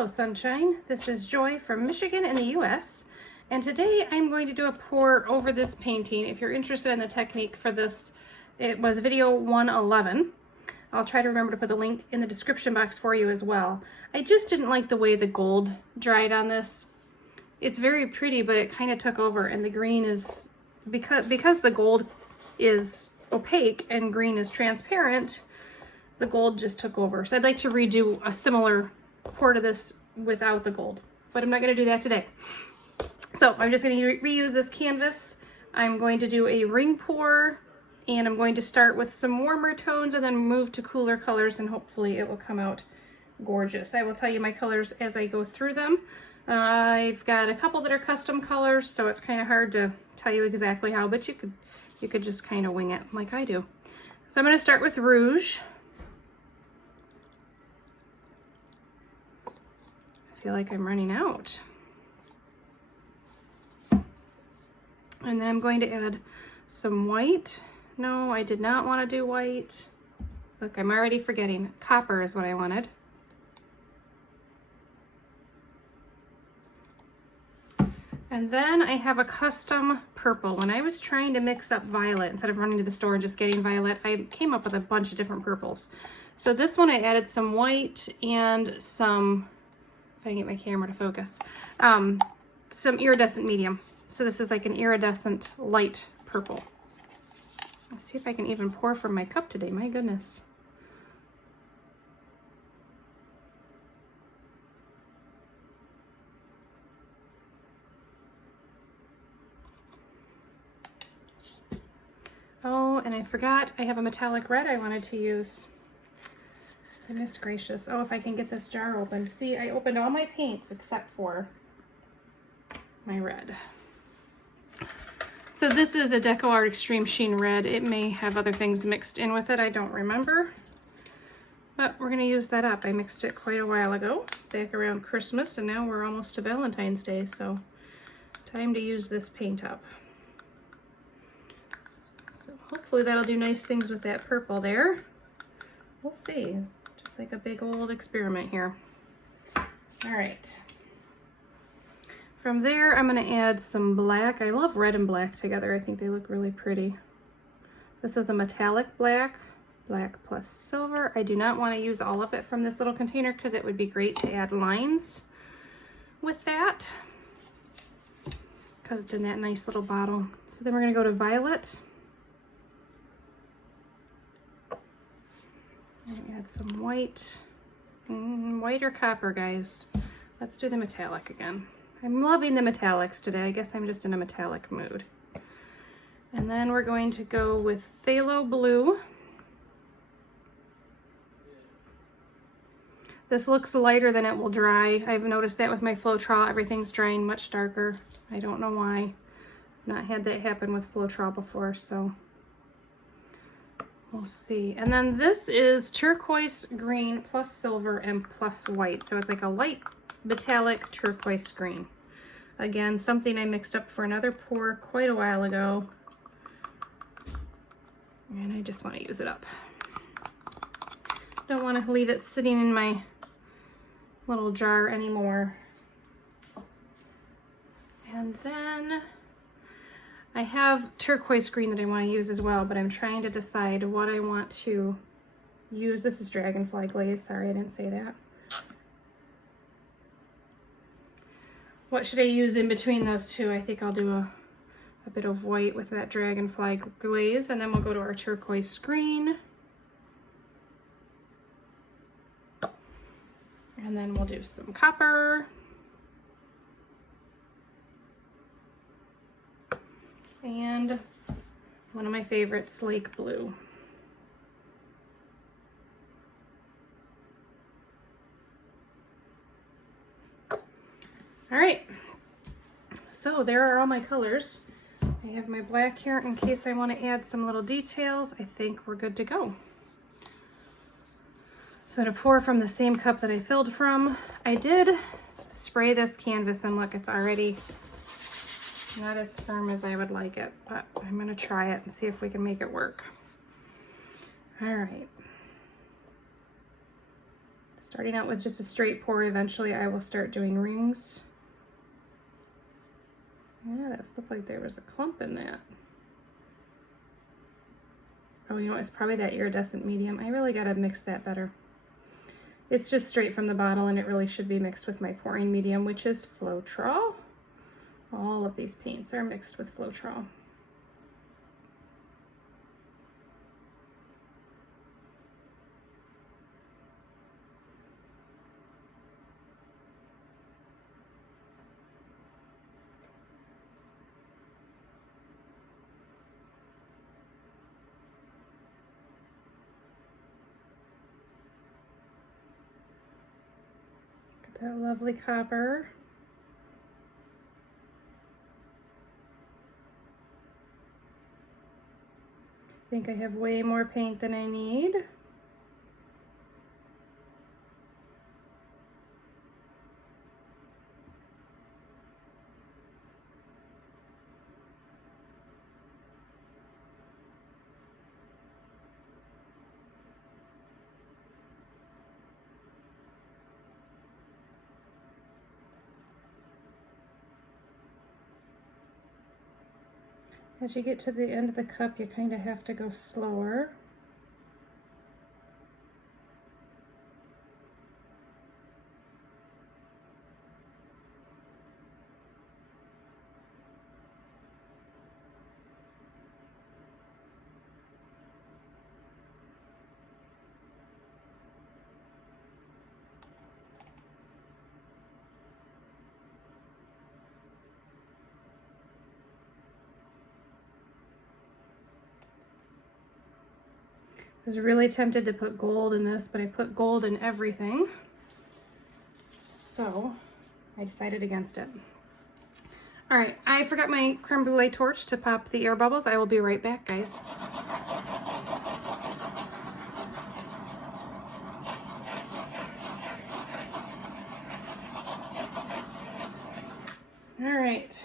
Hello Sunshine, this is Joy from Michigan in the US, and today I'm going to do a pour over this painting. If you're interested in the technique for this, it was video 111. I'll try to remember to put the link in the description box for you as well. I just didn't like the way the gold dried on this. It's very pretty, but it kind of took over, and the green is, because the gold is opaque and green is transparent, the gold just took over. So I'd like to redo a similar pour to this without the gold, but I'm not going to do that today. So I'm just going to reuse this canvas. I'm going to do a ring pour, and I'm going to start with some warmer tones and then move to cooler colors, and hopefully it will come out gorgeous. I will tell you my colors as I go through them. I've got a couple that are custom colors, so it's kind of hard to tell you exactly how, but you could just kind of wing it like I do. So I'm going to start with rouge. I feel like I'm running out. And then I'm going to add some white. No, I did not want to do white. Look, I'm already forgetting. Copper is what I wanted. And then I have a custom purple. When I was trying to mix up violet, instead of running to the store and just getting violet, I came up with a bunch of different purples. So this one I added some white and some, if I can get my camera to focus, some iridescent medium. So this is like an iridescent light purple. Let's see if I can even pour from my cup today. My goodness. Oh, and I forgot, I have a metallic red I wanted to use. Goodness gracious. Oh, if I can get this jar open. See, I opened all my paints except for my red. So this is a Deco Art Extreme Sheen Red. It may have other things mixed in with it, I don't remember. But we're gonna use that up. I mixed it quite a while ago, back around Christmas, and now we're almost to Valentine's Day, so time to use this paint up. So hopefully that'll do nice things with that purple there. We'll see. Just like a big old experiment here. All right. From there, I'm going to add some black. I love red and black together. I think they look really pretty. This is a metallic black, black plus silver. I do not want to use all of it from this little container because it would be great to add lines with that, because it's in that nice little bottle. So then we're going to go to violet. Add some white, white or copper, guys. Let's do the metallic again. I'm loving the metallics today. I guess I'm just in a metallic mood. And then we're going to go with phthalo blue. This looks lighter than it will dry. I've noticed that with my Floetrol, everything's drying much darker. I don't know why. I've not had that happen with Floetrol before, so we'll see. And then this is turquoise green plus silver and plus white. So it's like a light metallic turquoise green. Again, something I mixed up for another pour quite a while ago. And I just want to use it up. Don't want to leave it sitting in my little jar anymore. And then I have turquoise green that I want to use as well, but I'm trying to decide what I want to use. This is Dragonfly Glaze. Sorry, I didn't say that. What should I use in between those two? I think I'll do a bit of white with that Dragonfly Glaze, and then we'll go to our turquoise green. And then we'll do some copper. And one of my favorites, Lake Blue. All right, so there are all my colors. I have my black here in case I want to add some little details. I think we're good to go. So to pour from the same cup that I filled from, I did spray this canvas, and look, it's already not as firm as I would like it, but I'm gonna try it and see if we can make it work. All right. Starting out with just a straight pour, eventually I will start doing rings. Yeah, that looked like there was a clump in that. Oh, you know, it's probably that iridescent medium. I really gotta mix that better. It's just straight from the bottle, and it really should be mixed with my pouring medium, which is Floetrol. All of these paints are mixed with Floetrol. That lovely copper. I think I have way more paint than I need. As you get to the end of the cup, you kind of have to go slower. I was really tempted to put gold in this, but I put gold in everything. So I decided against it. All right, I forgot my creme brulee torch to pop the air bubbles. I will be right back, guys. All right.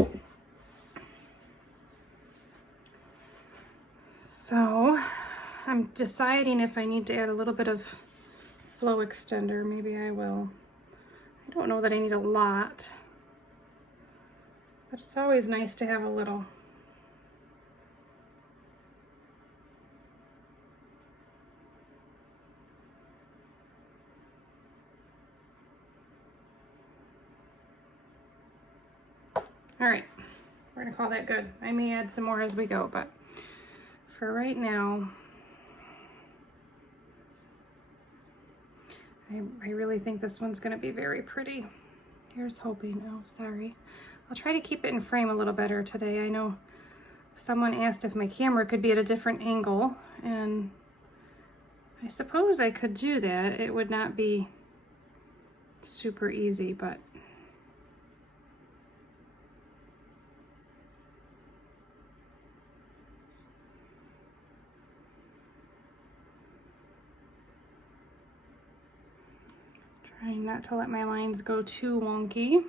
So I'm deciding if I need to add a little bit of flow extender. Maybe I will. I don't know that I need a lot, but it's always nice to have a little. All right, we're gonna call that good. I may add some more as we go, but for right now, I really think this one's gonna be very pretty. Here's hoping. Oh, sorry. I'll try to keep it in frame a little better today. I know someone asked if my camera could be at a different angle, and I suppose I could do that. It would not be super easy, but trying not to let my lines go too wonky.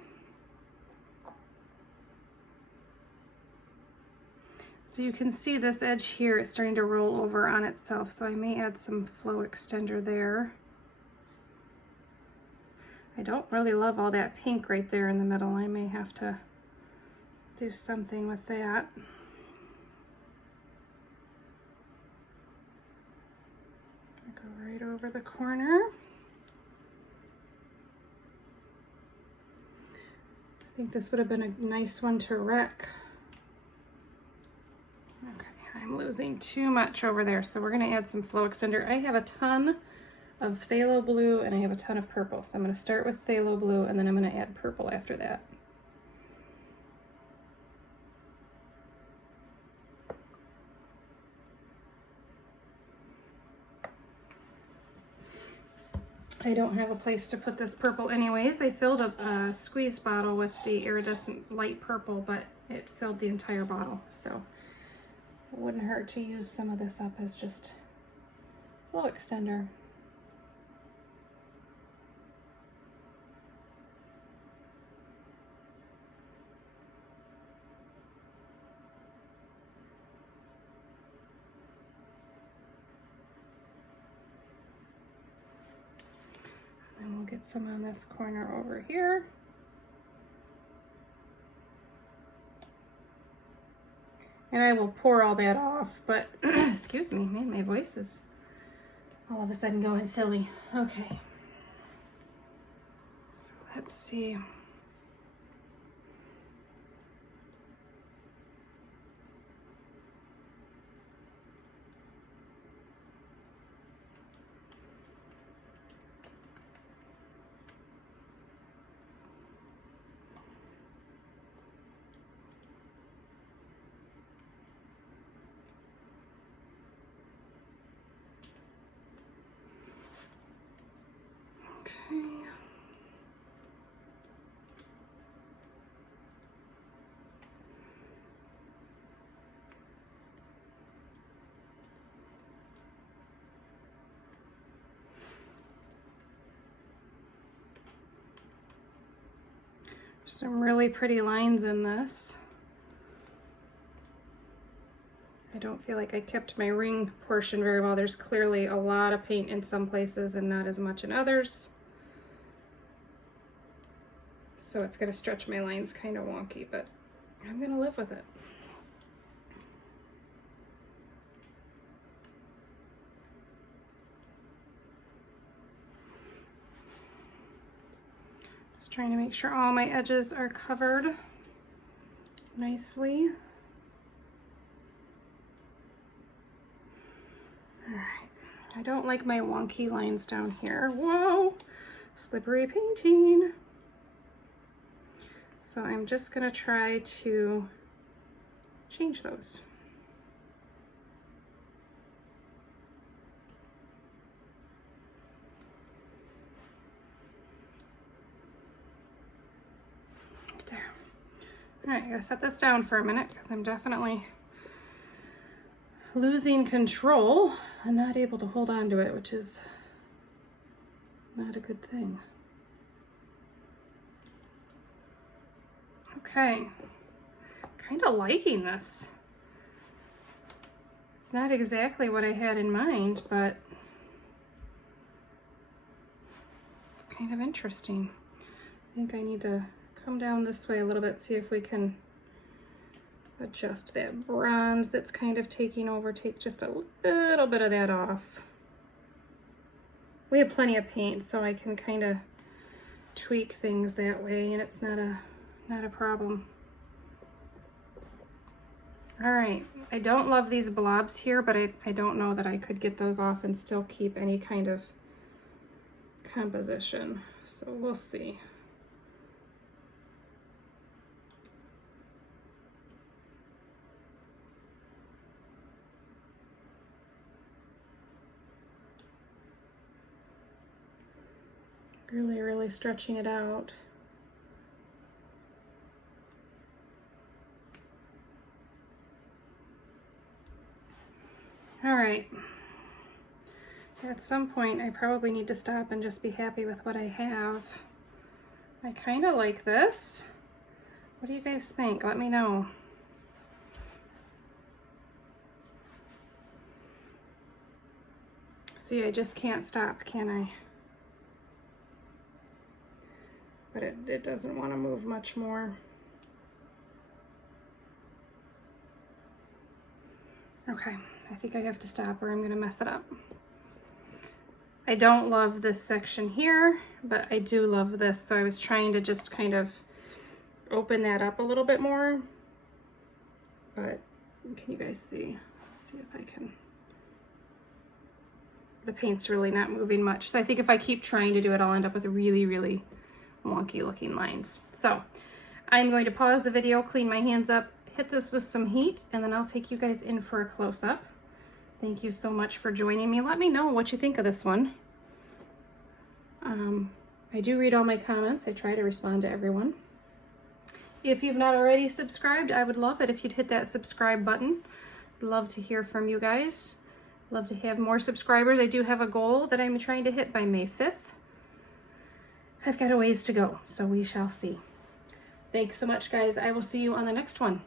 So you can see this edge here, it's starting to roll over on itself, so I may add some flow extender there. I don't really love all that pink right there in the middle. I may have to do something with that. Go right over the corner. I think this would have been a nice one to wreck. Okay, I'm losing too much over there, so we're gonna add some flow extender. I have a ton of phthalo blue and I have a ton of purple, so I'm gonna start with phthalo blue and then I'm gonna add purple after that. I don't have a place to put this purple anyways. I filled a squeeze bottle with the iridescent light purple, but it filled the entire bottle, so it wouldn't hurt to use some of this up as just flow extender. get some on this corner over here. And I will pour all that off, but excuse me, man, my voice is all of a sudden going silly. Okay. Let's see. Some really pretty lines in this. I don't feel like I kept my ring portion very well. There's clearly a lot of paint in some places and not as much in others. So it's going to stretch my lines kind of wonky, but I'm going to live with it. Just trying to make sure all my edges are covered nicely. All right, I don't like my wonky lines down here. Whoa, slippery painting. So I'm just gonna try to change those. There. All right, I gotta set this down for a minute because I'm definitely losing control and not able to hold on to it, which is not a good thing. Okay, kind of liking this. It's not exactly what I had in mind, but it's kind of interesting. I think I need to come down this way a little bit, see if we can adjust that bronze that's kind of taking over, take just a little bit of that off. We have plenty of paint, so I can kind of tweak things that way, and it's not a problem. All right, I don't love these blobs here, but I don't know that I could get those off and still keep any kind of composition. So we'll see. Really stretching it out. All right, at some point I probably need to stop and just be happy with what I have. I kind of like this. What do you guys think? Let me know. See, I just can't stop, can I? But it doesn't want to move much more. Okay, I think I have to stop or I'm gonna mess it up. I don't love this section here, but I do love this. So I was trying to just kind of open that up a little bit more. But can you guys see? Let's see if I can. The paint's really not moving much. So I think if I keep trying to do it, I'll end up with really wonky looking lines. So I'm going to pause the video, clean my hands up, hit this with some heat, and then I'll take you guys in for a close-up. Thank you so much for joining me. Let me know what you think of this one. I do read all my comments. I try to respond to everyone. If you've not already subscribed, I would love it if you'd hit that subscribe button. Love to hear from you guys. Love to have more subscribers. I do have a goal that I'm trying to hit by May 5th. I've got a ways to go, so we shall see. Thanks so much, guys. I will see you on the next one.